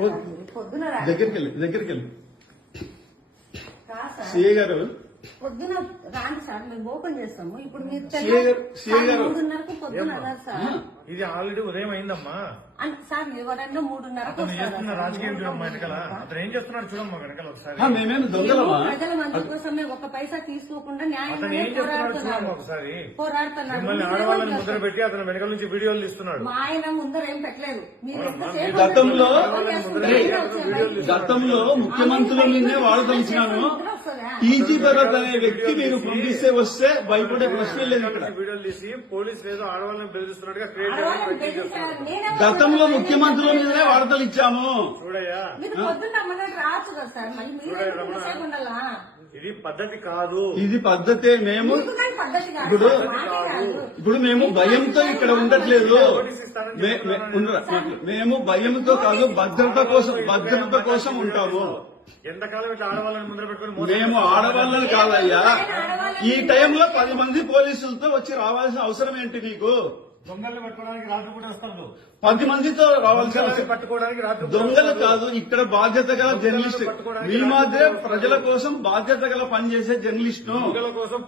Sir పొద్దున దగ్గరికి వెళ్ళి సిఏ గారు పొద్దున రాండి సార్ మేము ఓపెన్ చేస్తాము. ఇప్పుడు మీరు సిఏ గారు 3:30కు పొద్దున అన్నారు సార్. ఇది ఆల్రెడీ ఉదయం అయిందమ్మా. సార్ ఎవరైనా 3:30కు అతను చేస్తున్న రాజకీయం చూడమ్మా వెనకాల. అతను ఏం చేస్తున్నాడు చూడమ్మా వెనకాల ఒకసారి. మేమేమి దొంగలమా? ప్రజల మంది కోసమే ఒక పైసా తీసుకోకుండా అతను ఏం చేస్తున్నాడు చూడమ్మా ఒకసారి. పోరాడుతున్నాడు. మిమ్మల్ని ఆడవాళ్ళని ముద్ర పెట్టి అతను వెనకాల నుంచి వీడియోలు ఇస్తున్నాడు. మా ఆయన ముందర ఏం పెట్టలేదు. మీరు ఎంతసేపు గతంలో ముఖ్యమంత్రుల మీదే వాడదలిచినాను. టీజీ భరత్ అనే వ్యక్తి మీరు పంపిస్తే వస్తే భయపడే ప్రశ్న లేదు ఇక్కడ. వీడియోలు తీసి పోలీసులు ఏదో ఆడవాళ్ళని బెదిరిస్తున్నట్టుగా క్రియేట్ గతంలో ముఖ్యమంత్రుల మీదనే వార్తలు ఇచ్చాము. చూడయ్యా, మీరు పొద్దున్న రమ్మన్నట్టు రావచ్చు కదా సార్. మళ్ళీ మీరు ఎంతసేపు ఉండాలా? ఇది పద్ధతి కాదు. ఇది పద్ధతే. మేము పద్ధతి ఇప్పుడు మేము భయంతో ఇక్కడ ఉండట్లేదు. మేము భయంతో కాదు, భద్రత కోసం ఉంటాము. ఎంతకాలం ఇట్లా ఆడవాళ్ళని ముందర పెట్టుకుని మేము ఆడవాళ్ళని కాదయ్యా. ఈ టైంలో 10 మంది పోలీసులతో వచ్చి రావాల్సిన అవసరం ఏంటి నీకు? దొంగల్ని పట్టుకోవడానికి రాత్రి కూడా వస్తాను. 10 మందితో రావాల్సిన పట్టుకోవడానికి రాత్రి దొంగలు కాదు. ఇక్కడ బాధ్యత గల జర్నలిస్ట్ మీ మాదిరే ప్రజల కోసం బాధ్యత గల పనిచేసే జర్నలిస్ట్ దొంగల కోసం